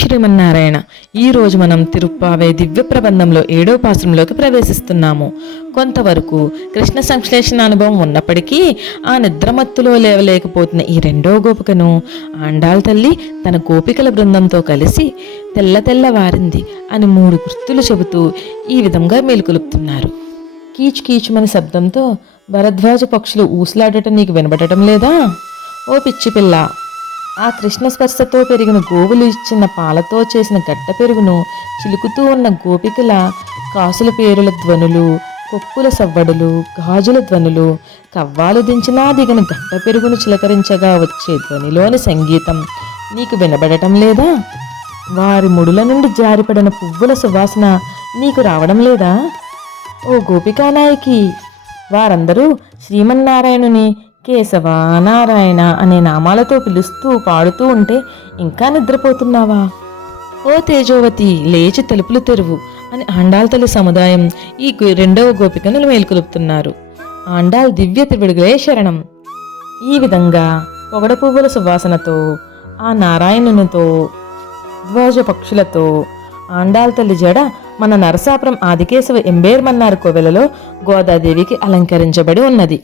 శ్రీమన్నారాయణ. ఈరోజు మనం తిరుప్పావై దివ్య ప్రబంధంలో 7వ పాశ్రంలోకి ప్రవేశిస్తున్నాము. కొంతవరకు కృష్ణ సంశ్లేషణ అనుభవం ఉన్నప్పటికీ ఆ నిద్రమత్తులో లేవలేకపోతున్న ఈ 2వ గోపికను ఆండాళ్ తల్లి తన గోపికల బృందంతో కలిసి తెల్ల తెల్లవారింది అని 3 గుర్తులు చెబుతూ ఈ విధంగా మేలుకొలుపుతున్నారు. కీచు కీచుమని శబ్దంతో భరద్వాజ పక్షులు ఊసులాడటం నీకు వినబడటం లేదా? ఓ పిచ్చి పిల్ల, ఆ కృష్ణ స్పర్శతో పెరిగిన గోవులు ఇచ్చిన పాలతో చేసిన గడ్డ పెరుగును చిలుకుతూ ఉన్న గోపికల కాసుల పేరుల ధ్వనులు, కొప్పుల సవ్వడులు, గాజుల ధ్వనులు, కవ్వాలు దించినా దిగిన గడ్డ పెరుగును చిలకరించగా వచ్చే ధ్వనిలోని సంగీతం నీకు వినబడటం లేదా? వారి ముడుల నుండి జారిపడిన పువ్వుల సువాసన నీకు రావడం లేదా? ఓ గోపికానాయకి, వారందరూ శ్రీమన్నారాయణుని కేశవ, నారాయణ అనే నామాలతో పిలుస్తూ పాడుతూ ఉంటే ఇంకా నిద్రపోతున్నావా? ఓ తేజోవతి, లేచి తలుపులు తెరువు అని ఆండాళ్ తల్లి సముదాయం ఈ 2వ గోపికను మేల్కొలుపుతున్నారు. ఆండాళ్ దివ్య త్రివిడుగలే శరణం. ఈ విధంగా పొగడ పువ్వుల సువాసనతో, ఆ నారాయణునితో, ధ్వజ పక్షులతో ఆండాళ్ తల్లి జడ మన నరసాపురం ఆదికేశవ ఎంబేర్మన్నార్ కోవెలలో గోదాదేవికి అలంకరించబడి ఉన్నది.